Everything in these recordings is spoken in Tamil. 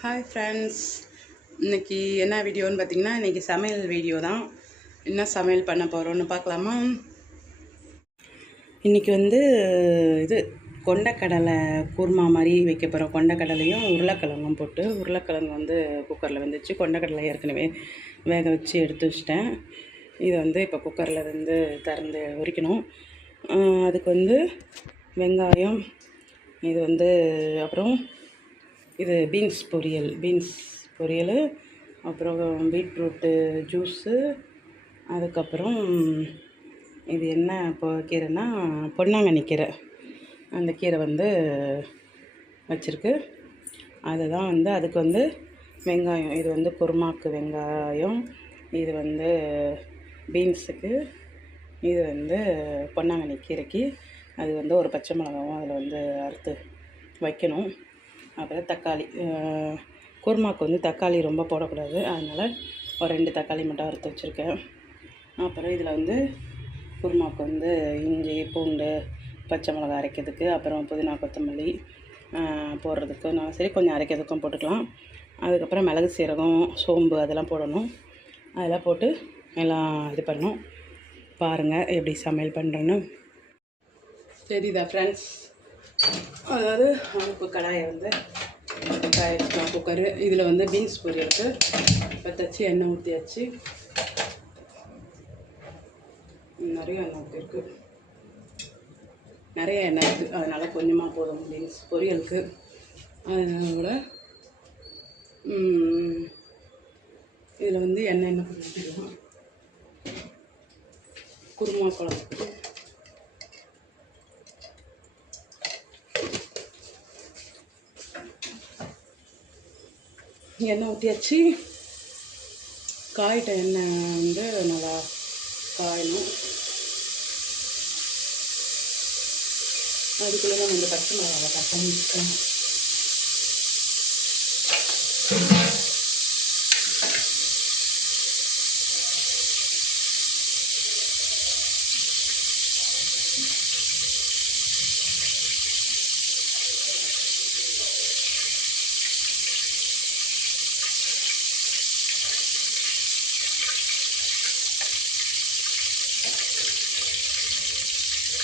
ஹாய் ஃப்ரெண்ட்ஸ், இன்றைக்கி என்ன வீடியோன்னு பார்த்தீங்கன்னா, இன்றைக்கி சமையல் வீடியோ தான். என்ன சமையல் பண்ண போகிறோன்னு பார்க்கலாமா? இன்றைக்கி இது கொண்டக்கடலை குருமா மாதிரி வைக்க போகிறோம். கொண்டக்கடலையும் உருளைக்கிழங்கும் போட்டு, உருளைக்கிழங்கு குக்கரில் வந்துச்சு. கொண்டக்கடலை ஏற்கனவே வேக வச்சு எடுத்து வச்சிட்டேன். இதை இப்போ குக்கரில் திறந்து உரிக்கணும். அதுக்கு வெங்காயம், இது அப்புறம் இது பீன்ஸ் பொரியல், அப்புறம் பீட்ரூட்டு ஜூஸு, அதுக்கப்புறம் இது என்ன இப்போ கீரைன்னா பொன்னாங்கண்ணி கீரை. அந்த கீரை வச்சுருக்கு. அதுதான் அதுக்கு வெங்காயம், இது குருமாக்கு வெங்காயம், இது பீன்ஸுக்கு, இது பொன்னாங்கண்ணி கீரைக்கு. அது ஒரு பச்சை மிளகாவும் அதில் அறுத்து வைக்கணும். அப்புறம் தக்காளி, குருமாவுக்கு தக்காளி ரொம்ப போடக்கூடாது, அதனால் ஒரு 2 தக்காளி மட்டும் அறுத்து வச்சுருக்கேன். அப்புறம் இதில் குருமாவுக்கு இஞ்சி பூண்டு பச்சை மிளகா அரைக்கிறதுக்கு, அப்புறம் புதினா கொத்தமல்லி போடுறதுக்கு நான் சரி கொஞ்சம் அரைக்கிறதுக்கும் போட்டுக்கலாம். அதுக்கப்புறம் மிளகு சீரகம் சோம்பு அதெல்லாம் போடணும். அதெல்லாம் போட்டு எல்லாம் இது பண்ணணும். பாருங்கள் எப்படி சமையல் பண்ணுறேன்னு. சரிதா ஃப்ரெண்ட்ஸ், அதாவது அடுப்பு கடாயை காய வச்சுக்கலாம். குக்கரு இதில் பீன்ஸ் பொரியலுக்கு பற்ற எண்ணெய் ஊற்றியாச்சு. நிறைய எண்ணெய் ஊற்றிருக்கு, நிறைய எண்ணெய் இருக்குது, அதனால் கொஞ்சமாக போதும் பீன்ஸ் பொரியலுக்கு. அதனால இதில் எண்ணெய் ஊற்றிக்கலாம். குருமா குழம்புக்கு எண்ணெய் ஊற்றியாச்சு. காயிட்ட எண்ணெய் நல்லா காயணும். அதுக்குள்ளே நம்ம பச்சை மிளகாவை கட் பண்ணி வச்சுக்கணும்.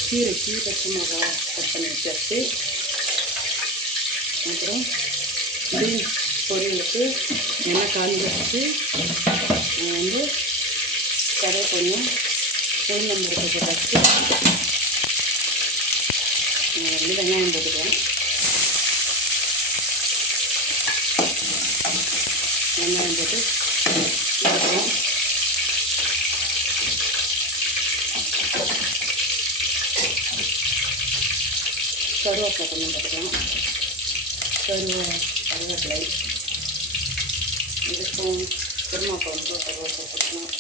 கீரைக்கு பச்சை மிளகா கட் பண்ணி வச்சாச்சு. அப்புறம் பீன்ஸ் பொரியலுக்கு எண்ணெய் காஞ்சி வச்சு கரை கொஞ்சம் உளுந்தம்பருப்பு வச்சு வெங்காயம் போட்டுக்கலாம். வெங்காயம் போட்டு வதக்குறோம். கருவேப்பிலை கொஞ்சம் போட்டுக்கலாம். கருவேப்பிலை இதுக்கும் குருமா குழம்பு கருவேப்பிலை போட்டுக்கலாம்.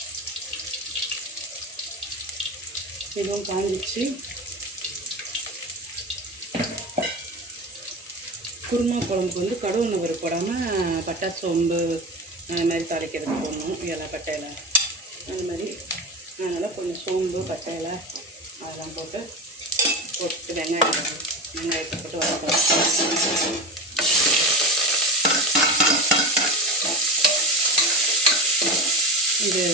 இதுவும் காஞ்சிச்சு. குருமா குழம்புக்கு கடுகு எண்ணெய் போடாமல் பட்டை சோம்பு அது மாதிரி தாளிக்கிறதுக்கு போடணும். இலை பட்டை இலை அந்த மாதிரி. அதனால் கொஞ்சம் சோம்பு பட்டை இலை அதெல்லாம் போட்டு வெங்காயத்தை போட்டு வதக்கலாம். இது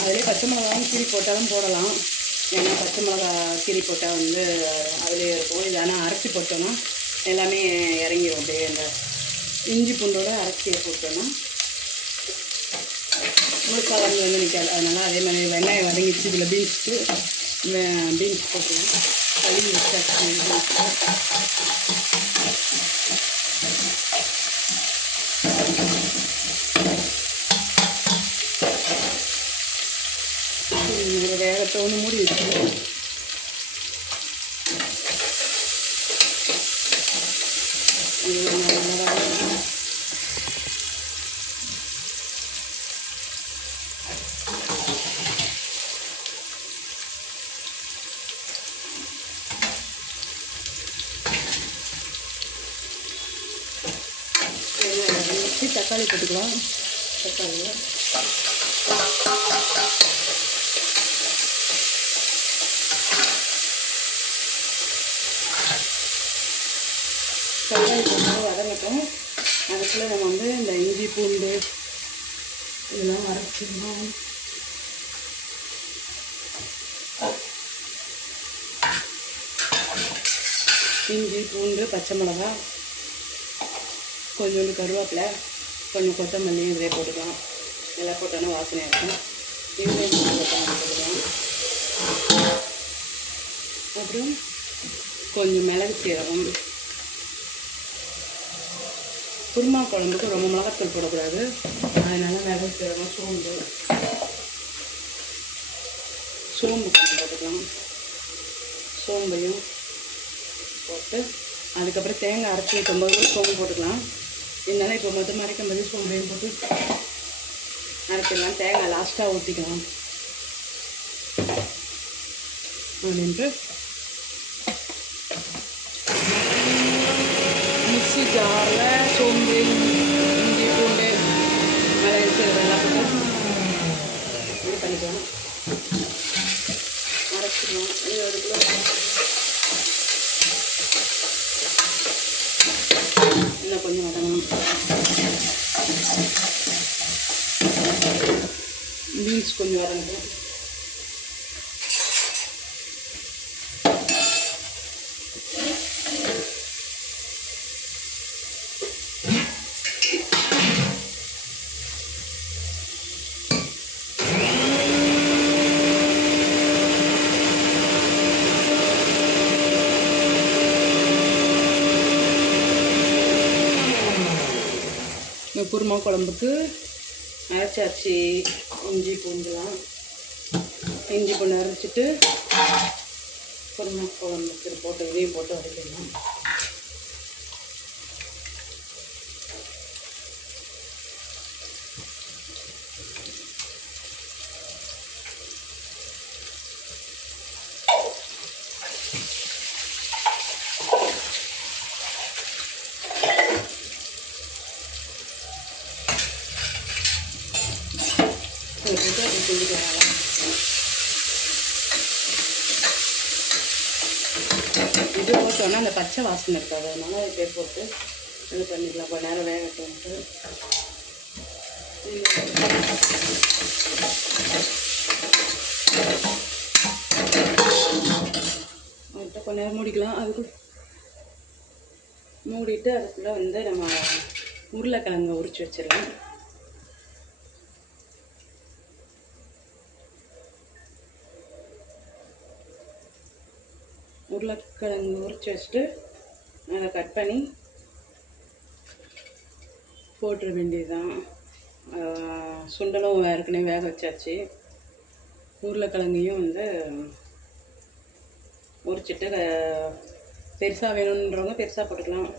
அதிலே பச்சை மிளகாவும் கீரி போட்டாலும் போடலாம். ஏன்னா பச்சை மிளகா கீரி போட்டால் அதிலே இருக்கும். இது ஆனால் அரைச்சி போட்டோன்னா எல்லாமே இறங்கிடும். அப்படியே அந்த இஞ்சி பூண்டோட அரைச்சியை போட்டோன்னா முழுக்காக நிற்காது. அதனால் அதே மாதிரி வெங்காயம் வதங்கிச்சு. இதில் பீன்ஸ் போட்டுக்கலாம். கழுவி வச்சாச்சு. வேகத்தை மூடி வச்சுருவோம். தக்காளி போட்டுக்கலாம். தக்காளி போட்டு வேகட்டும். அதுக்குள்ளே நம்ம வந்து இந்த இஞ்சி பூண்டு இதெல்லாம் அரைச்சிடணும். இஞ்சி பூண்டு பச்சை மிளகா கொஞ்சோண்டு கருவேப்பிலை கொஞ்சம் கொத்தமல்லி இதிலே போட்டுக்கலாம். எல்லாம் போட்டோன்னா வாசனையாக இருக்கும். இதுலேயும் கொத்தமல்லி போட்டுக்கலாம். அப்புறம் கொஞ்சம் மிளகு சீரகம். குருமா குழம்புக்கு ரொம்ப மிளகாத்தூள் போடக்கூடாது, அதனால் மிளகு சீரகம் சோம்பு கொஞ்சம் போட்டுக்கலாம். சோம்பையும் போட்டு அதுக்கப்புறம் தேங்காய் அரைச்சி வைக்கும்போது சோம்பு போட்டுக்கலாம். இதனால் இப்போ மொத்தமாக அரைக்கும்போது சோம்பையும் போட்டு அரைச்சிடலாம். தேங்காய் லாஸ்ட்டாக ஊற்றிக்கலாம் அப்படின்ட்டு மிக்ஸி ஜாரில் சோம்பு இஞ்சி பூண்டு மிளகு சீரகம் போட்டு இது பண்ணிக்கலாம். அரைச்சிக்கலாம். இது ஒரு கிலோ இன்னும் கொஞ்சம் வதங்கணும். பீன்ஸ் கொஞ்சம் வதங்கணும். குருமா குழம்புக்கு அரைச்சாச்சு இஞ்சி பூண்டுலாம். இஞ்சி பூண்டு அரைச்சிட்டு குருமா குழம்புக்கு போட்டு இதையும் போட்டு வதக்கிடலாம். போட்டு அது செஞ்சுக்கலாம். இது போட்டோன்னா அந்த பச்சை வாசனை இருக்காது, அதனால இதை போட்டு இது பண்ணிக்கலாம். கொஞ்ச நேரம் வேகட்டும்ட்டு கொஞ்ச நேரம் மூடிக்கலாம். அதுக்கு மூடிட்டு அதுக்குள்ளே வந்து நம்ம உருளைக்கிழங்கு உரிச்சு வச்சிடலாம். உருளைக்கிழங்கு உரிச்சு வச்சுட்டு அதை கட் பண்ணி போட்டுற வேண்டியதுதான். சுண்டலும் ஏற்கனவே வேக வச்சாச்சு. உருளைக்கிழங்கையும் வந்து உரிச்சிட்டு பெருசாக வேணுன்றவங்க பெருசாக போட்டுக்கலாம்,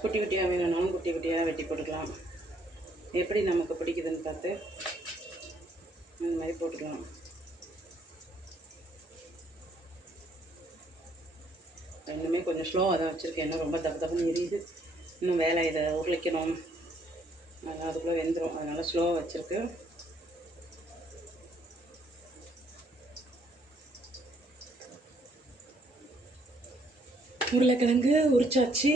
குட்டி குட்டியாக வேணும்னாலும் குட்டி குட்டியாக வெட்டி போட்டுக்கலாம். எப்படி நமக்கு பிடிக்குதுன்னு பார்த்து அந்த மாதிரி போட்டுக்கலாம். இன்னுமே கொஞ்சம் ஸ்லோவாக தான் வச்சுருக்கேன். இன்னும் ரொம்ப தப்புன்னு எரியுது. இன்னும் வேலை இதை உருளைக்கணும், அதனால் அதுக்குள்ளே வெந்துடும். அதனால் ஸ்லோவாக வச்சுருக்கு. உருளைக்கிழங்கு உரிச்சாச்சு.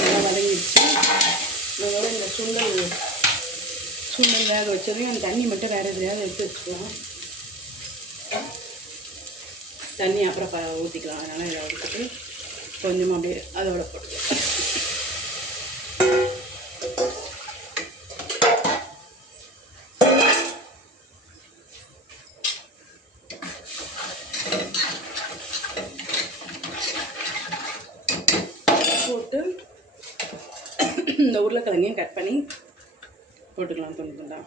நல்லா வதங்கிடுச்சு. அதோட இந்த சுண்டல் வேக வச்சதையும் அந்த தண்ணி மட்டும் வேறு எதுலையாவது எடுத்து வச்சுக்கலாம். தண்ணி அப்புறம் ஊற்றிக்கலாம். அதனால் இதை ஊற்றிட்டு கொஞ்சமாக அப்படியே அதோட போட்டு இந்த உருளைக்கிழங்கையும் கட் பண்ணி போட்டுக்கலாம் துண்டு துண்டா.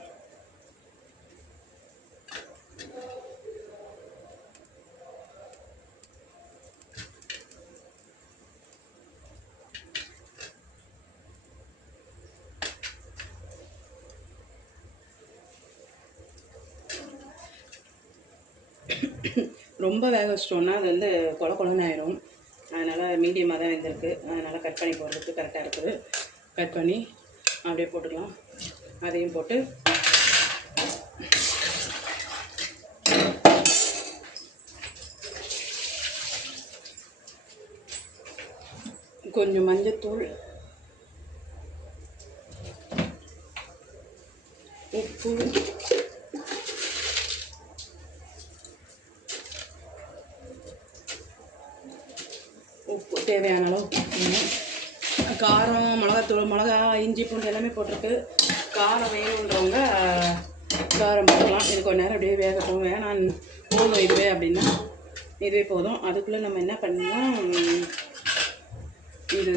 ரொம்ப வேக வச்சிட்டோன்னா அது வந்து கொலன்னு ஆயிடும். அதனால் மீடியமாக தான் வெந்திருக்கு. அதனால் கட் பண்ணி போடுறதுக்கு கரெக்டாக இருக்குது. கட் பண்ணி அப்படியே போட்டுக்கலாம். அதையும் போட்டு கொஞ்சம் மஞ்சத்தூள், உப்பு, தேவையான அளவு போட்டுக்கணும். காரம், மிளகாத்தூள், மிளகா, இஞ்சி, பூண்டு எல்லாமே போட்டிருக்கு. காரம் வேணுன்றவங்க காரம் போடலாம். இது கொஞ்ச நேரம் அப்படியே வேகட்டும். வேணாம் போதும் இதுவே அப்படின்னா இதுவே போதும். அதுக்குள்ளே நம்ம என்ன பண்ணலாம், இது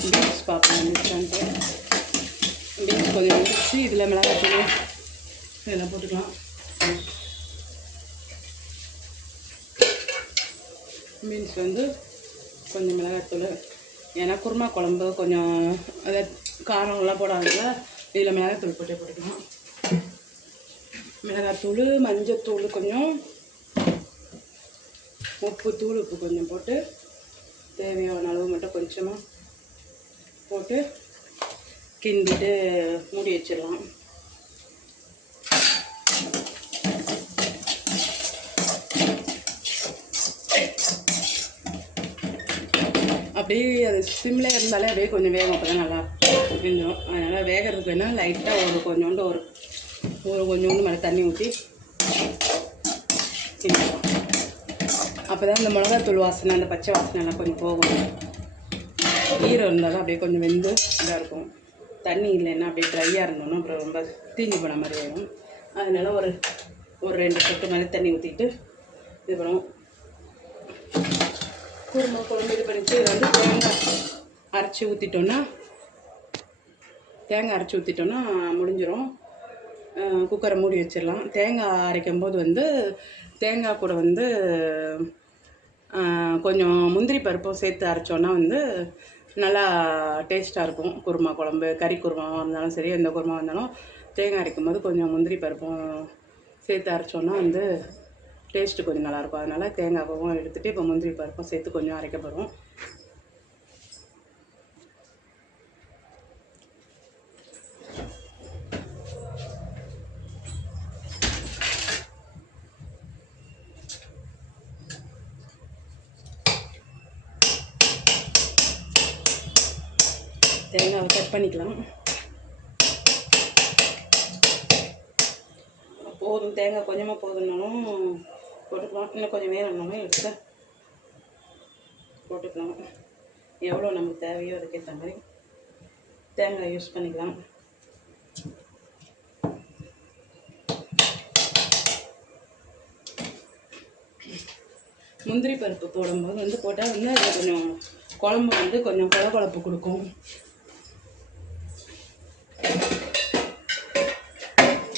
பீன்ஸ் பார்ப்போம் வந்துச்சான்ட்டு. பீன்ஸ் கொஞ்சம் வந்துச்சு. இதில் மிளகாத்தூள் இதெல்லாம் போட்டுக்கலாம். பீன்ஸ் வந்து கொஞ்சம் மிளகாத்தூள், ஏன்னா குருமா குழம்பு கொஞ்சம் அதை காரம்லாம் போடாதுல, இதில் மிளகாத்தூள் போட்டுக்கலாம். மிளகாத்தூள், மஞ்சத்தூள் கொஞ்சம், உப்பு கொஞ்சம் போட்டு தேவையான அளவு மட்டும் கொஞ்சமாக போட்டு கிண்டிட்டு மூடி வச்சிடலாம். அப்படியே அது சிம்மில் இருந்தாலே அப்படியே கொஞ்சம் வேகம், அப்போ தான் நல்லா இருந்துடும். அதனால் வேகிறதுக்கு வேணால் லைட்டாக கொஞ்சோண்டு மேலே தண்ணி ஊற்றி கிண்டிடலாம். அப்போ தான் இந்த மிளகாத்தூள் வாசனை, அந்த பச்சை வாசனைலாம் கொஞ்சம் போகும். ஈரம் இருந்தால் தான் அப்படியே கொஞ்சம் வெந்து இதாக இருக்கும். தண்ணி இல்லைன்னா அப்படியே ட்ரையாக இருந்தோன்னா அப்புறம் ரொம்ப தீஞ்சு போன மாதிரி ஆகிடும். அதனால் ஒரு 2 சொட்டு மேலே தண்ணி ஊற்றிட்டு இது பண்ணுவோம். குருமா குழம்பு இது பண்ணிட்டு இதை வந்து தேங்காய் அரைச்சி ஊற்றிட்டோன்னா முடிஞ்சிடும். குக்கரை மூடி வச்சிடலாம். தேங்காய் அரைக்கும் போது வந்து தேங்காய் கூட வந்து கொஞ்சம் முந்திரி பருப்பும் சேர்த்து அரைச்சோன்னா வந்து நல்லா டேஸ்ட்டாக இருக்கும். குருமா குழம்பு, கறி குருமாவாக இருந்தாலும் சரி, எந்த குருமா இருந்தாலும் தேங்காய் அரைக்கும் போது கொஞ்சம் முந்திரி பருப்பும் சேர்த்து அரைச்சோன்னா வந்து டேஸ்ட்டு கொஞ்சம் நல்லாயிருக்கும். அதனால் தேங்காய் பூவும் எடுத்துகிட்டு இப்போ முந்திரி பருப்பும் சேர்த்து கொஞ்சம் அரைக்கப்படும். தேங்காவை கட் பண்ணிக்கலாம். போதும், தேங்காய் கொஞ்சமாக போதுனாலும் போட்டுக்கலாம். இன்னும் கொஞ்சம் வேணும்னாலும் எடுத்து போட்டுக்கலாம். எவ்வளோ நமக்கு தேவையோ அதுக்கேற்ற மாதிரி தேங்காய் யூஸ் பண்ணிக்கலாம். முந்திரி பருப்பு போடும்போது வந்து போட்டால் வந்து அது கொஞ்சம் குழம்பு வந்து கொஞ்சம் கொழப்பு கொடுக்கும்.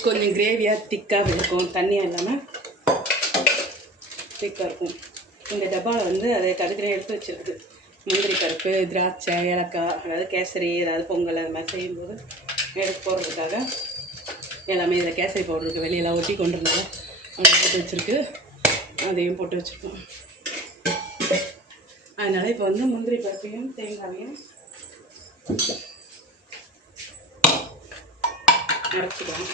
கொஞ்சம் கிரேவியாக திக்காக இருக்கும், தண்ணியாக இல்லாமல் திக்காக இருக்கும். இந்த டப்பாவில் வந்து அதை கடுக்கிற எடுத்து வச்சுருக்கு. முந்திரி பருப்பு, திராட்சை, ஏலக்காய், அதாவது கேசரி, ஏதாவது பொங்கல் அது மாதிரி செய்யும்போது எடுத்து போடுறதுக்காக எல்லாமே இதில் கேசரி பவுடருக்கு வெளியெல்லாம் ஒட்டி கொண்டு இருந்தாலும் அதை போட்டு வச்சுருக்கு. அதையும் போட்டு வச்சுருக்கோம். அதனால் இப்போ வந்து முந்திரி பருப்பையும் தேங்காயையும் அரைச்சிக்கலாம்.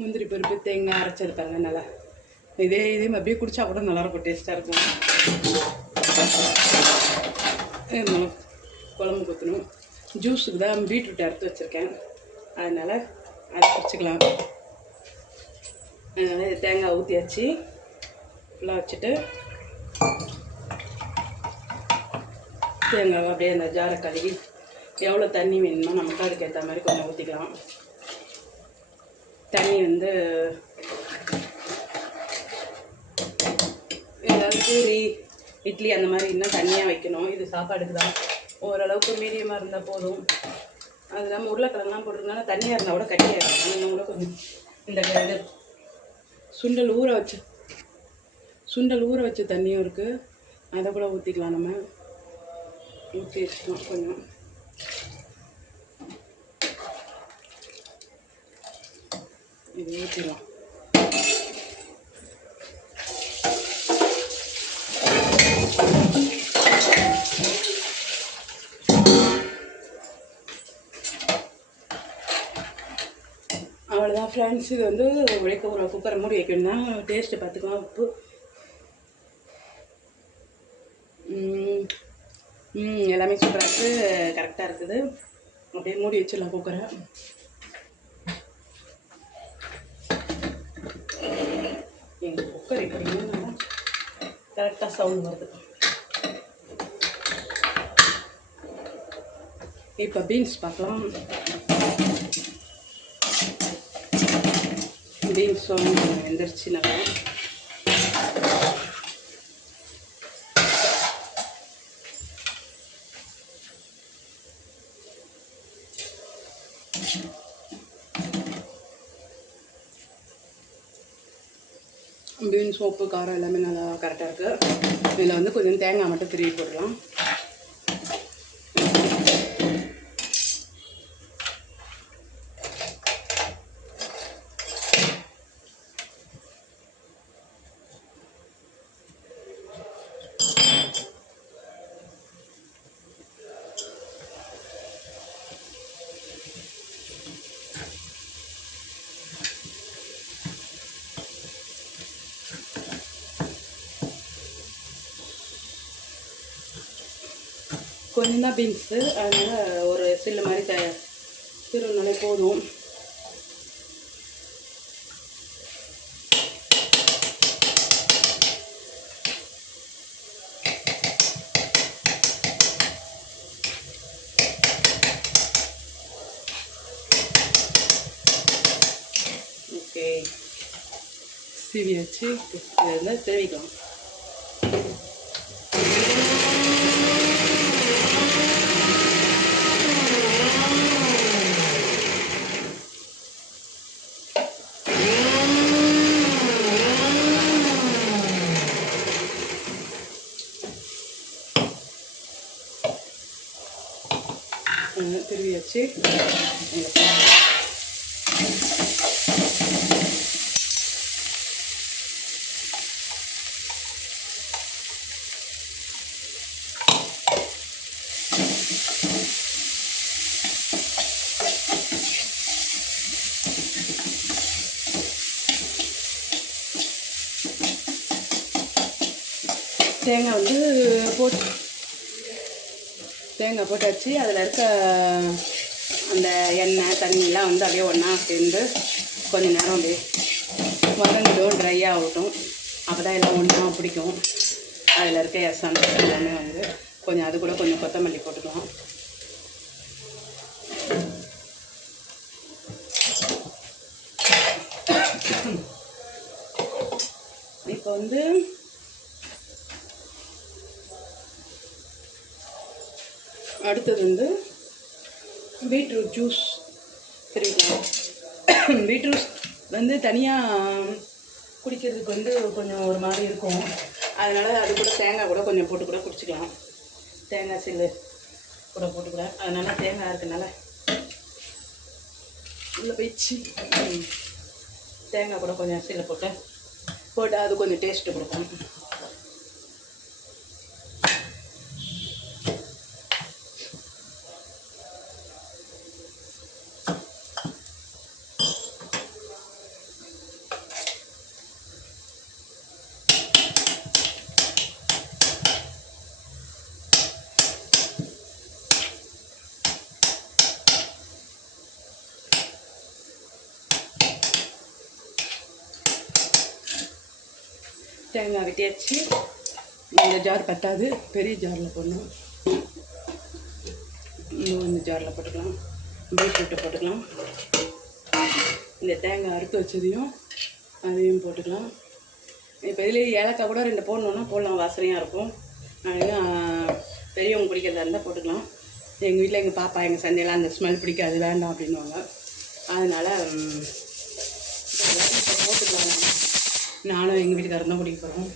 முந்திரி பருப்பு தேங்காய் அரைச்சது பாருங்க, நல்லா இதே அப்படியே குடித்தா கூட நல்லாயிருக்கும், டேஸ்ட்டாக இருக்கும். இருந்தாலும் குழம்பு ஊற்றணும். ஜூஸுக்கு தான் பீட்ரூட் அறுத்து வச்சுருக்கேன், அதனால் அதை குடிச்சிக்கலாம். அதனால் இது தேங்காய் ஊற்றியாச்சு. ஃபுல்லாக வச்சுட்டு தேங்காய் அப்படியே அந்த ஜாரை கழுவி எவ்வளோ தண்ணி வேணுமோ நமக்கு அதுக்கேற்ற மாதிரி கொஞ்சம் ஊற்றிக்கலாம். தண்ணி வந்து ஏதாவது பூரி, இட்லி அந்த மாதிரி இன்னும் தண்ணியாக வைக்கணும். இது சாப்பாடுக்கு தான். ஓரளவுக்கு மீடியமாக இருந்தால் போதும். அது இல்லாமல் உருளைக்கிழங்குலாம் போட்டிருக்கனால தண்ணியாக இருந்தால் கூட கட்டியாகிடும். இன்னும் கூட கொஞ்சம் இந்த இது சுண்டல் ஊற வச்ச தண்ணியும் இருக்குது, அதை கூட ஊற்றிக்கலாம். நம்ம ஊற்றி வச்சுக்கலாம். கொஞ்சம் இது ஊற்றிடலாம். அவ்வளோதான் ஃப்ரெண்ட்ஸ். இது வந்து ஒரு குக்கரை மூடி வைக்கணும் தான். டேஸ்ட்டு பார்த்துக்கலாம். உப்பு எல்லாமே சூப்பராக இருக்குது, கரெக்டாக இருக்குது. அப்படியே மூடி வச்சிடலாம் குக்கரை. எங்கள் குக்கர் எப்படின்னா கரெக்டாக சவுண்ட் வருது. இப்போ பீன்ஸ் பார்க்கலாம். பீன்ஸ் வெந்துருச்சு நல்லா. பீன்ஸ் உப்பு காரம் எல்லாமே நல்லா கரெக்டாக இருக்குது. இதில் வந்து கொஞ்சம் தேங்காய் மட்டும் திருவி போடலாம். கொஞ்சம் தான் பீன்ஸு, அதனால் ஒரு சில்லு மாதிரி திருவினாலே போதும். ஓகே, சீவி வச்சு இதில் தேவிக்கலாம். திருவி வச்சு தேங்காய் வந்து தேங்காய் போட்டாச்சு. அதில் இருக்க அந்த எண்ணெய் தண்ணியெலாம் வந்து அப்படியே ஒன்றா சேர்ந்து கொஞ்சம் நேரம் அப்படியே வதங்கிடும், ட்ரை ஆகட்டும். அப்போ தான் எல்லாம் ஒன்றா பிடிக்கும். அதில் இருக்க எசன்ஸ் எல்லாமே வந்து கொஞ்சம் அது கூட கொஞ்சம் கொத்தமல்லி போட்டுக்கலாம். இப்போ வந்து அடுத்தது வந்து பீட்ரூட் ஜூஸ் தெரியுங்களா? பீட்ரூட் வந்து தனியாக குடிக்கிறதுக்கு வந்து கொஞ்சம் ஒரு மாதிரி இருக்கும். அதனால் அது கூட தேங்காய் கூட கொஞ்சம் போட்டு கூட குடிச்சிக்கலாம். தேங்காய் சில்லு கூட போட்டுக்கலாம். அதனால் தேங்காய் இருக்கனால உள்ள போயிடுச்சு. தேங்காய் கூட கொஞ்சம் சில்லு போட்டு அது கொஞ்சம் டேஸ்ட்டு கொடுக்கும். தேங்காய் வெட்டியாச்சு. இந்த ஜார் பத்தாது, பெரிய ஜாரில் போடணும். இன்னும் இந்த ஜாரில் போட்டுக்கலாம். பீட்ரூட்டை போட்டுக்கலாம். இந்த தேங்காய் அறுத்து வச்சதையும் அதையும் போட்டுக்கலாம். இப்போ இதுலேயே ஏலக்காய் கூட 2 போடணுன்னா போடலாம், வாசனையாக இருக்கும். அதனால் பெரியவங்க குடிக்கிறதா இருந்தால் போட்டுக்கலாம். எங்கள் வீட்டில் எங்கள் பாப்பா எங்கள் சந்தையெல்லாம் அந்த ஸ்மெல் பிடிக்காது வேண்டாம் அப்படின்வாங்க. அதனால் போட்டுக்கலாம். நானும் எங்கள் வீட்டுக்காரர் தான் குடிக்க போகிறோம்.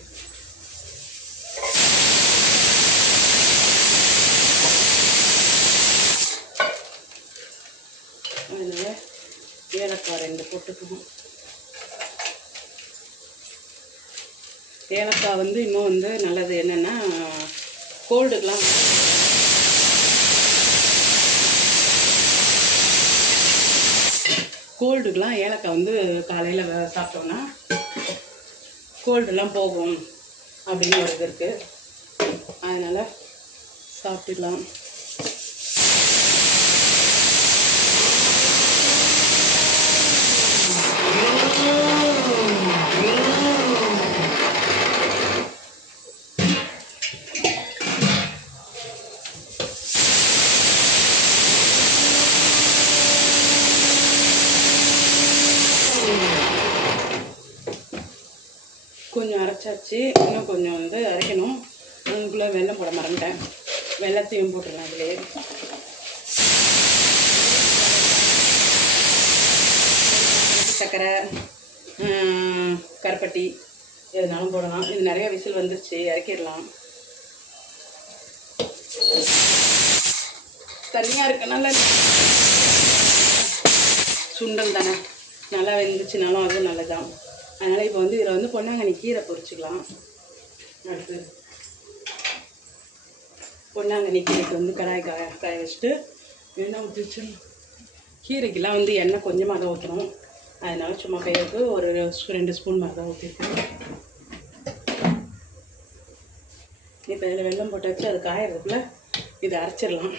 அதனால் ஏலக்காய் 2 போட்டுக்கணும். ஏலக்காய் வந்து இன்னும் வந்து நல்லது என்னென்னா கோல்டுக்கெலாம் ஏலக்காய் வந்து காலையில் சாப்பிட்டோன்னா கோல்டெல்லாம் போகும் அப்படின்னு ஒரு இது இருக்குது. அதனால் சாப்பிட்டுக்கலாம். கொஞ்சம் அரைச்சாச்சு, இன்னும் கொஞ்சம் வந்து அரைக்கணும். அதுக்குள்ளே வெல்லம் போட மறந்துட்டேன். வெல்லத்தையும் போட்டுடலாம். அதிலே சர்க்கரை, கருப்பட்டி எதுனாலும் போடலாம். இது நிறைய விசில் வந்துருச்சு, இறக்கிடலாம். தனியாக இருக்கனால சுண்டல் தானே, நல்லா வெந்துச்சுனாலும் அதுவும் நல்லதான். அதனால் இப்போ வந்து இதில் வந்து பொன்னாங்கண்ணி கீரை பொரிச்சிக்கலாம். அடுத்து பொன்னாங்கண்ணி கீரைக்கு வந்து கடாய் காய வச்சுட்டு எண்ணெய் ஊற்றி வச்சிடணும். கீரைக்கெல்லாம் வந்து எண்ணெய் கொஞ்சமாக தான் ஊற்றணும். அதனால சும்மா கைக்கு ஒரு 2 ஸ்பூன் மாதிரி தான் ஊற்றிருக்கேன். இப்போ இதில் வெல்லம் போட்டு வச்சு அது காயறதுக்குள்ளே இதை அரைச்சிடலாம்.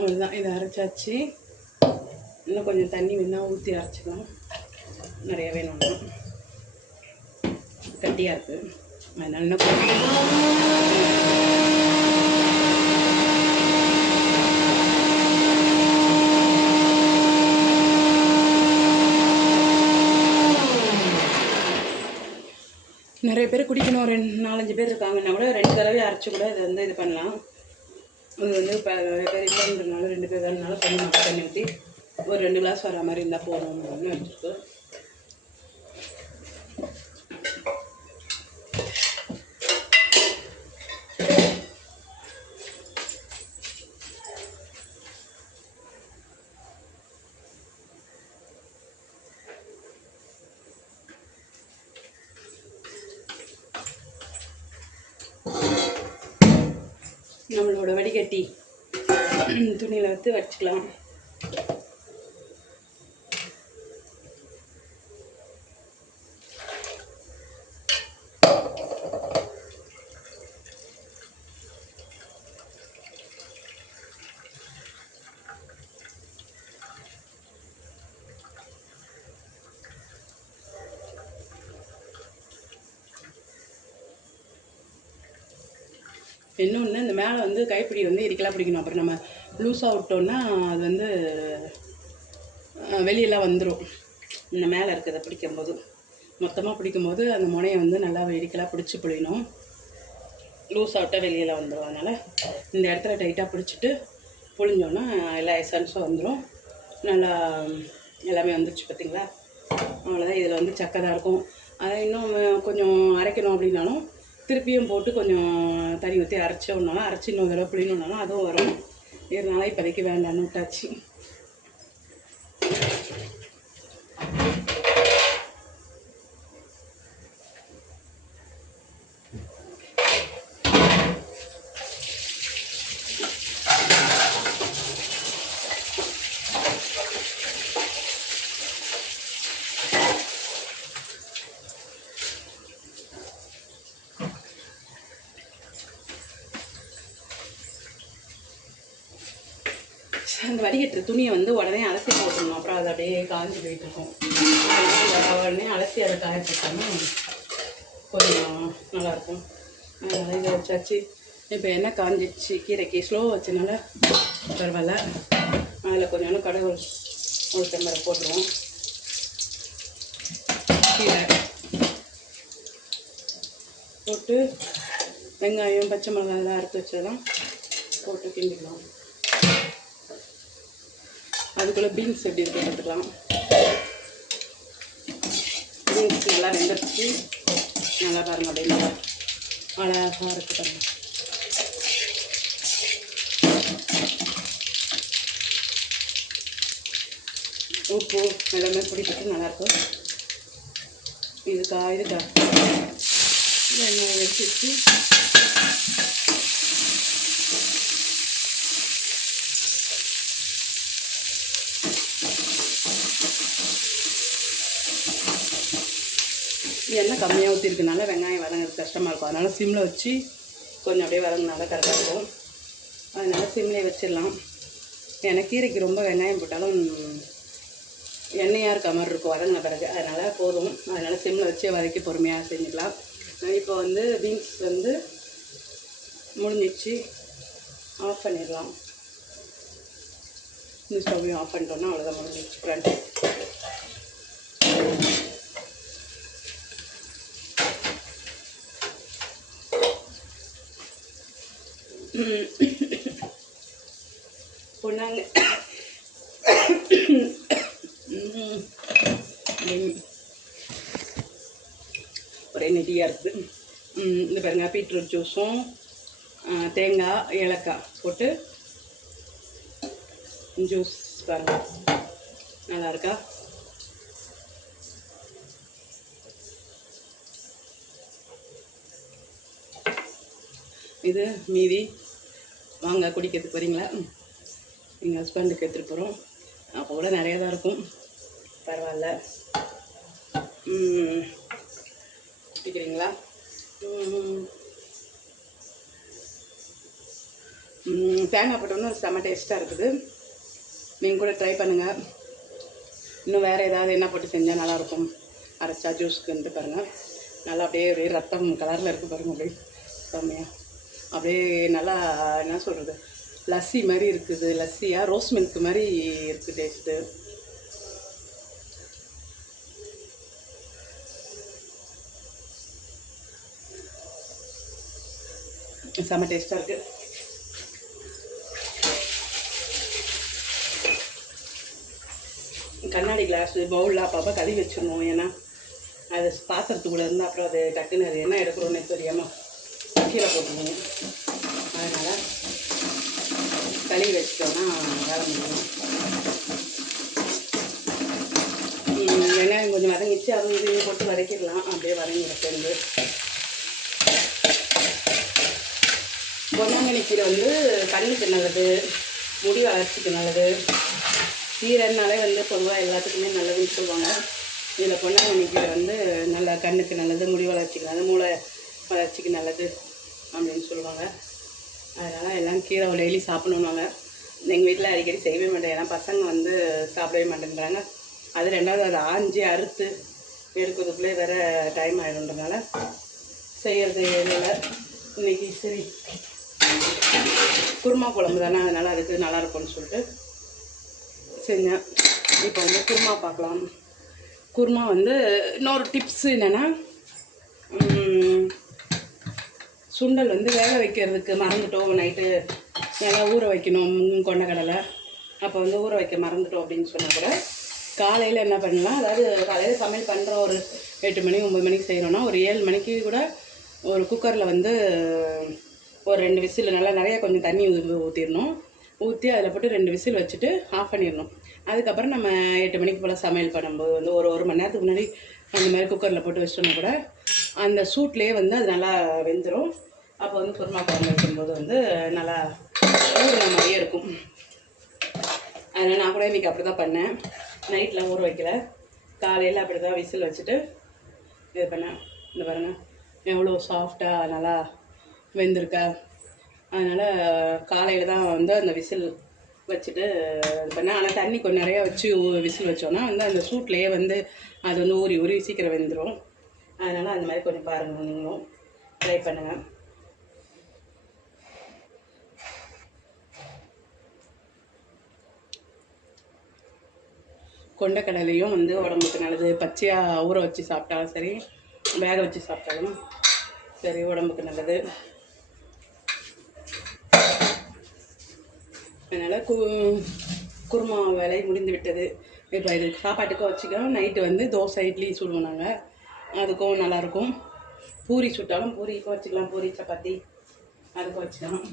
அவ்வளோதான், இதை அரைச்சாச்சு. இன்னும் கொஞ்சம் தண்ணி வேணால் ஊற்றி அரைச்சிக்கலாம். நிறைய வேணும்னா கட்டியாக இருக்குது. அதனால இன்னும் நிறைய பேர் குடிக்கணும். 4-5 பேர் இருக்காங்கன்னா கூட 2 தடவை அரைச்சி கூட இதை வந்து இது பண்ணலாம். அது வந்து இப்போ நிறைய பேர் இல்லைன்றனால 2 பேர் வேணுனால கொஞ்சம் தண்ணி ஊற்றி ஒரு 2 கிளாஸ் வர மாதிரி இருந்தால் போதும் அப்படின்னு வச்சுருக்கு. நம்மளோட வடிகட்டி துணியில் வச்சு வச்சுக்கலாம். இன்னொன்று, இந்த மேலே வந்து கைப்பிடி வந்து இறுக்கலாக பிடிக்கணும். அப்புறம் நம்ம லூஸாக விட்டோன்னா அது வந்து வெளியெல்லாம் வந்துடும். இந்த மேலே இருக்கிறத பிடிக்கும்போது, மொத்தமாக பிடிக்கும்போது அந்த முனையை வந்து நல்லா இறுக்கலாக பிடிச்சி பிடிக்கணும். லூஸாக விட்டால் வெளியெல்லாம் வந்துடும். அதனால் இந்த இடத்துல டைட்டாக பிடிச்சிட்டு புழிஞ்சோன்னா எல்லா எசன்ஸும் வந்துடும். நல்லா எல்லாமே வந்துடுச்சு பார்த்திங்களா. அவ்வளோதான். இதில் வந்து சக்கை தான் இருக்கும். அதை இன்னும் கொஞ்சம் அரைக்கணும் அப்படின்னாலும் திருப்பியும் போட்டு கொஞ்சம் தண்ணி ஊற்றி அரைச்சோம்னாலும், அரைச்சி இன்னொரு தடவை புளியணுன்னாலும் அதுவும் வரும். இதனால இப்போதைக்கு வேண்டாம்னு விட்டாச்சு. அந்த வடிகட்டுற துணியை வந்து உடனே அலசி போட்டுருணும். அப்புறம் அது அப்படியே காஞ்சி போயிட்டு இருக்கும். உடனே அலசி அதை காய போட்டோம்னா கொஞ்சம் நல்லாயிருக்கும். அதனால் இதை வச்சாச்சு. இப்போ என்ன காஞ்சிடுச்சு, கீரைக்கு ஸ்லோ வச்சனால பரவாயில்ல. அதில் கொஞ்சம் கடுகு ஒரு டம்ளர் போட்டுருவோம். கீரை போட்டு வெங்காயம் பச்சை மிளகாய் எல்லாம் அறுத்து வச்சதெல்லாம் போட்டு கிண்டிக்கலாம். அதுக்குள்ளே பீன்ஸ் எப்படி இருக்கு பார்த்துக்கலாம். பீன்ஸ் நல்லா வெந்துருச்சு. நல்லா பாருங்கள், அப்படியே நல்லா அழகாக இருக்குது பாருங்கள். உப்பு எல்லாமே பிடிக்கிட்டு நல்லாயிருக்கும். இதுக்கா வெங்காயம் வச்சு எண்ணெய் கம்மியாக ஊற்றிருக்கனால வெங்காயம் வதங்கிறது கஷ்டமாக இருக்கும். அதனால் சிம்மில் வச்சு கொஞ்சம் அப்படியே வதங்கினால கரெக்டாக இருக்கும். அதனால் சிம்லேயே வச்சிடலாம். ஏன்னா கீரைக்கு ரொம்ப வெங்காயம் போட்டாலும் எண்ணெயாக இருக்க மாதிரி இருக்கும் வதங்கின பிறகு. அதனால் போதும். அதனால் சிம்மில் வச்சு வதக்கி பொறுமையாக செஞ்சுக்கலாம். இப்போ வந்து பீன்ஸ் வந்து முடிஞ்சிச்சு, ஆஃப் பண்ணிடலாம். இந்த ஸ்டவ்வையும் ஆஃப் பண்ணிட்டோன்னா அவ்வளோதான், முடிஞ்சிச்சு ஃப்ரெண்ட். பொன்னாங்க ஒரே நெடியாக இருக்குது. இந்த பாருங்க, பீட்ரூட் ஜூஸும் தேங்காய் ஏலக்காய் போட்டு ஜூஸ் பாருங்க, நல்லா இருக்கா? இது மீதி வாங்க குடிக்கிறதுக்கு வரீங்களா? எங்கள் ஹஸ்பண்டுக்கு எடுத்துகிட்டு போகிறோம். அப்போ கூட நிறையா தான் இருக்கும், பரவாயில்ல. குடிக்கிறீங்களா? தேங்காய் போட்டோன்னு செம்ம டேஸ்ட்டாக இருக்குது. நீங்கள் கூட ட்ரை பண்ணுங்கள். இன்னும் வேறு ஏதாவது என்ன போட்டு செஞ்சால் நல்லாயிருக்கும் அரைச்சா ஜூஸ்க்குன்ட்டு பாருங்கள். நல்லா அப்படியே ஒரே ரத்தம் கலரில் இருக்குது பாருங்கள். அப்படியே செம்மையாக அப்படியே நல்லா என்ன சொல்கிறது, லஸ்ஸி மாதிரி இருக்குது. லஸ்ஸியாக ரோஸ் மில்க் மாதிரி இருக்குது டேஸ்ட்டு. செம்ம டேஸ்ட்டாக இருக்குது. கண்ணாடி கிளாஸு பவுலில் அப்பப்போ கழுவி வச்சிடணும். ஏன்னா அது பாத்திரத்துக்குள்ளே இருந்தால் அப்புறம் அது டக்குன்னு அது என்ன எடுக்கிறோன்னே தெரியாமல் கீழே போட்டுருவோம். அதனால் கழுவி வச்சிட்டோன்னா வேலை முடியும். வெங்காயம் கொஞ்சம் வதங்கிச்சு, அதுவும் இதையும் போட்டு வதக்கிடலாம். அப்படியே வதங்கிடுறது. பொன்னாங்கண்ணி கீரை வந்து கண்ணுக்கு நல்லது, முடி வளர்ச்சிக்கு நல்லது. கீரைனாலே வந்து பொதுவாக எல்லாத்துக்குமே நல்லதுன்னு சொல்லுவாங்க. இதில் பொன்னாங்கண்ணி கீரை வந்து நல்லா கண்ணுக்கு நல்லது, முடி வளர்ச்சிக்கு நல்லது, மூளை வளர்ச்சிக்கு நல்லது அப்படின்னு சொல்லுவாங்க. அதனால் எல்லாம் கீரை டெய்லி சாப்பிடணுன்னாங்க. எங்கள் வீட்டில் அடிக்கடி செய்யவே மாட்டேன். ஏன்னா பசங்க வந்து சாப்பிடவே மாட்டேங்கிறாங்க. அது ரெண்டாவது அதை ஆஞ்சி அறுத்து எடுக்கிறதுக்குள்ளே வேறு டைம் ஆகிடுன்றதுனால செய்கிறது இல்லை. இன்றைக்கி சரி குருமா குழம்பு தானே, அதனால் அதுக்கு நல்லாயிருக்கும்னு சொல்லிட்டு செஞ்சேன். இப்போ வந்து குருமா பார்க்கலாம். குருமா வந்து இன்னொரு டிப்ஸு என்னென்னா, சுண்டல் வந்து வேக வைக்கிறதுக்கு மறந்துட்டோம், நைட்டு நல்லா ஊற வைக்கணும் கொண்டக்கடலை. அப்போ வந்து ஊற வைக்க மறந்துட்டோம் அப்படின்னு சொன்னால் கூட காலையில் என்ன பண்ணலாம், அதாவது காலையில் சமையல் பண்ணுறோம், ஒரு 8 மணி 9 மணிக்கு செய்கிறோன்னா ஒரு 7 மணிக்கு கூட ஒரு குக்கரில் வந்து ஒரு 2 விசில் நல்லா நிறையா கொஞ்சம் தண்ணி ஊற்றிடணும். ஊற்றி அதில் போட்டு 2 விசில் வச்சுட்டு ஆஃப் பண்ணிடணும். அதுக்கப்புறம் நம்ம 8 மணிக்கு போல் சமையல் பண்ணும்போது வந்து ஒரு மணி நேரத்துக்கு முன்னாடி அந்த மாதிரி குக்கரில் போட்டு வச்சிட்டோம்னா கூட அந்த சூட்லேயே வந்து அது நல்லா வெந்துடும். அப்போ வந்து குருமா குழம்பு வைக்கும்போது வந்து நல்லா ஊறுன மாதிரியே இருக்கும். அதனால் நான் கூட இன்றைக்கி அப்படி தான் பண்ணேன். நைட்டில் ஊற வைக்கல, காலையில் அப்படி தான் விசில் வச்சுட்டு இது பண்ணேன். இந்த பாருங்கள் எவ்வளோ சாஃப்டாக நல்லா வெந்திருக்கா. அதனால் காலையில் தான் வந்து அந்த விசில் வச்சுட்டு இது பண்ணேன். ஆனால் தண்ணி கொஞ்சம் நிறையா வச்சு விசில் வச்சோன்னா வந்து அந்த சூட்லேயே வந்து அது வந்து ஊறி சீக்கிரம் வெந்துடும். அதனால் அந்த மாதிரி கொஞ்சம் பாருங்கள், நீங்களும் ட்ரை பண்ணுங்கள். கொண்டக்கடலையும் வந்து உடம்புக்கு நல்லது. பச்சையாக ஊற வச்சு சாப்பிட்டாலும் சரி, வேக வச்சு சாப்பிட்டாலும் சரி, உடம்புக்கு நல்லது. அதனால் குருமா வேலை முடிந்து விட்டது. இப்போ இது சாப்பாட்டுக்கும் வச்சுக்கலாம். நைட்டு வந்து தோசை இட்லி சுடுவோம் நாங்கள், அதுக்கும் நல்லாயிருக்கும். பூரி சுட்டாலும் பூரிக்கும் வச்சுக்கலாம், பூரி சப்பாத்தி அதுக்கும் வச்சுக்கலாம்.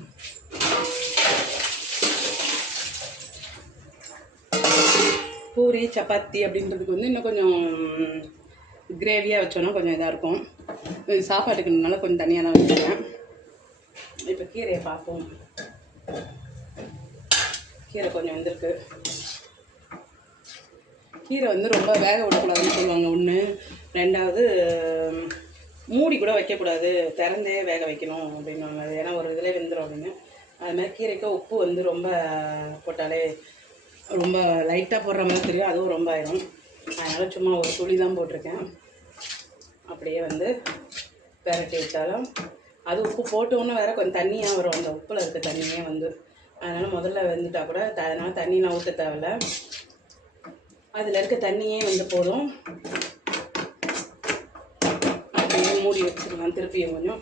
பூரி சப்பாத்தி அப்படின்றதுக்கு வந்து இன்னும் கொஞ்சம் கிரேவியாக வச்சோன்னா கொஞ்சம் இதாக இருக்கும். சாப்பாட்டுக்குனால கொஞ்சம் தனியாக தான் வச்சுருக்கேன். இப்போ கீரையை பார்ப்போம். கீரை கொஞ்சம் வந்திருக்கு. கீரை வந்து ரொம்ப வேக விடக்கூடாதுன்னு சொல்லுவாங்க. ஒன்று, ரெண்டாவது மூடி கூட வைக்கக்கூடாது, திறந்தே வேக வைக்கணும் அப்படின்வாங்க. அது ஏன்னா ஒரு இதில் வெந்துடும் அப்படின்னு. அதுமாதிரி கீரைக்கு உப்பு வந்து ரொம்ப போட்டாலே ரொம்ப லைட்டாக போடுற மாதிரி தெரியும், அதுவும் ரொம்ப ஆயிரும். அதனால் சும்மா ஒரு துளி தான் போட்டிருக்கேன். அப்படியே வந்து பெரட்டி விட்டாலும் அது உப்பு போட்டோன்னு வேறு கொஞ்சம் தண்ணியாக வரும், அந்த உப்பில் இருக்க தண்ணியே வந்து. அதனால் முதல்ல வெந்துட்டா கூட அதனால் தண்ணிலாம் ஊற்ற தேவையில்ல, அதில் இருக்க தண்ணியே வந்து போதும். அப்படியே மூடி வச்சுக்கலாம். திருப்பியும் கொஞ்சம்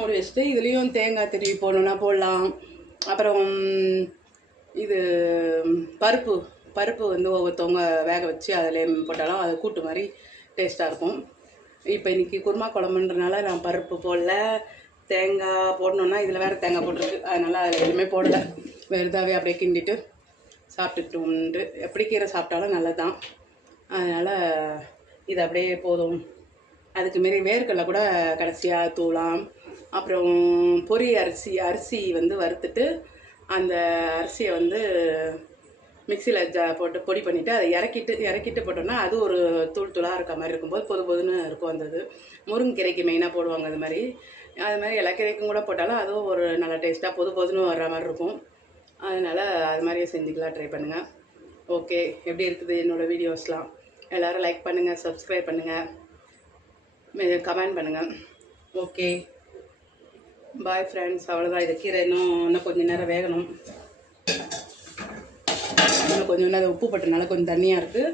மூடி வச்சுட்டு இதுலேயும் தேங்காய் திருவி போடணுன்னா போடலாம். அப்புறம் இது பருப்பு வந்து ஒவ்வொருத்தவங்க வேக வச்சு அதில் போட்டாலும் அது கூட்டு மாதிரி டேஸ்ட்டாக இருக்கும். இப்போ இன்றைக்கி குருமா குழம்புன்றனால நான் பருப்பு போடல. தேங்காய் போடணுன்னா இதில் வேறு தேங்காய் போட்டிருக்கு, அதனால் அதில் எதுவுமே போடலை. வெறுதாவே அப்படியே கிண்டிட்டு சாப்பிட்டுக்கிட்டோம்ன்ட்டு. எப்படி கீரை சாப்பிட்டாலும் நல்லது தான். அதனால் இது அப்படியே போதும். அதுக்கு மாரி வேர்க்கடலை கூட கடைசியாக தூளாம். அப்புறம் பொரி அரிசி வந்து வறுத்துட்டு அந்த அரிசியை வந்து மிக்சியில் போட்டு பொடி பண்ணிவிட்டு அதை இறக்கிட்டு போட்டோம்னா அது ஒரு தூளாக இருக்க மாதிரி இருக்கும்போது பொதுன்னு இருக்கும். அந்த இது முருங்கைக்கீரைக்கு மெயினாக போடுவாங்க. அது மாதிரி எல்லா கீரைக்கும் கூட போட்டாலும் அதுவும் ஒரு நல்ல டேஸ்ட்டாக பொதுன்னு வர்ற மாதிரி இருக்கும். அதனால் அது மாதிரியே செஞ்சுக்கலாம், ட்ரை பண்ணுங்கள். ஓகே, எப்படி இருக்குது என்னோடய வீடியோஸ்லாம்? எல்லோரும் லைக் பண்ணுங்கள், சப்ஸ்கிரைப் பண்ணுங்கள், கமெண்ட் பண்ணுங்கள். Okay, bye friends. அவ்வளோதான். இது கீரை இன்னும் கொஞ்சம் நேரம் வேகணும். இன்னும் கொஞ்சம் நேரம் உப்பு போட்டனால கொஞ்சம் தண்ணியாக இருக்குது.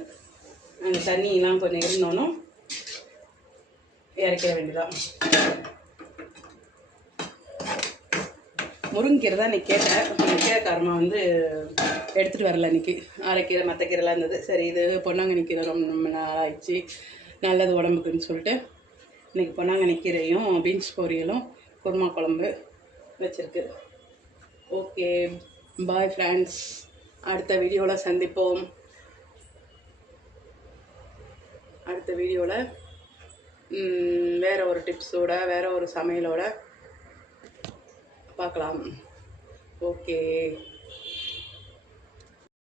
அந்த தண்ணியெலாம் கொஞ்சம் இருந்தோன்னும் இறக்கிற வேண்டியதான். முருங்கைக்கீரை தான் இன்றைக்கி கேட்டேன். கீரைக்காரமாக வந்து எடுத்துகிட்டு வரல இன்றைக்கி. அரைக்கீரை மற்ற கீரைலாம் இருந்தது. சரி, இது பொன்னாங்கண்ணி கீரை ரொம்ப நாள் ஆயிடுச்சு, நல்லது உடம்புக்குன்னு சொல்லிட்டு இன்றைக்கி பொன்னாங்கண்ணி கீரையும் பீன்ஸ் பொரியலும் குருமா குழம்பு வச்சுருக்கு. Okay, bye friends. அடுத்த வீடியோவில் சந்திப்போம். அடுத்த வீடியோவில் வேறு ஒரு டிப்ஸோட, வேறு ஒரு சமையலோட பார்க்கலாம். ஓகே.